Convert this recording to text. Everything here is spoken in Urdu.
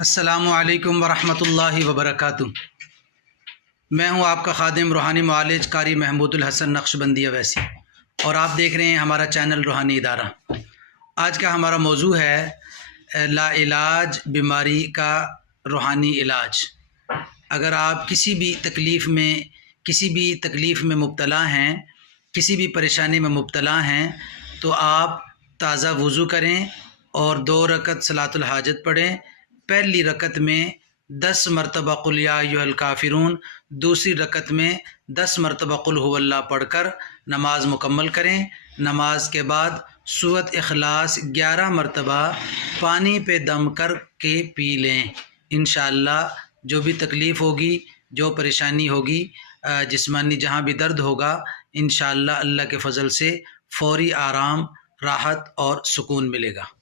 السلام علیکم ورحمۃ اللہ وبرکاتہ۔ میں ہوں آپ کا خادم روحانی معالج قاری محمود الحسن نقشبندی اویسی، اور آپ دیکھ رہے ہیں ہمارا چینل روحانی ادارہ۔ آج کا ہمارا موضوع ہے لا علاج بیماری کا روحانی علاج۔ اگر آپ کسی بھی تکلیف میں مبتلا ہیں، کسی بھی پریشانی میں مبتلا ہیں، تو آپ تازہ وضو کریں اور 2 رکعت صلاۃ الحاجت پڑھیں۔ پہلی رکعت میں 10 مرتبہ قل یا ایھا الکافرون، دوسری رکعت میں 10 مرتبہ قل ھو اللہ پڑھ کر نماز مکمل کریں۔ نماز کے بعد سورۃ اخلاص 11 مرتبہ پانی پہ دم کر کے پی لیں۔ انشاءاللہ جو بھی تکلیف ہوگی، جو پریشانی ہوگی، جسمانی جہاں بھی درد ہوگا، انشاءاللہ اللہ کے فضل سے فوری آرام، راحت اور سکون ملے گا۔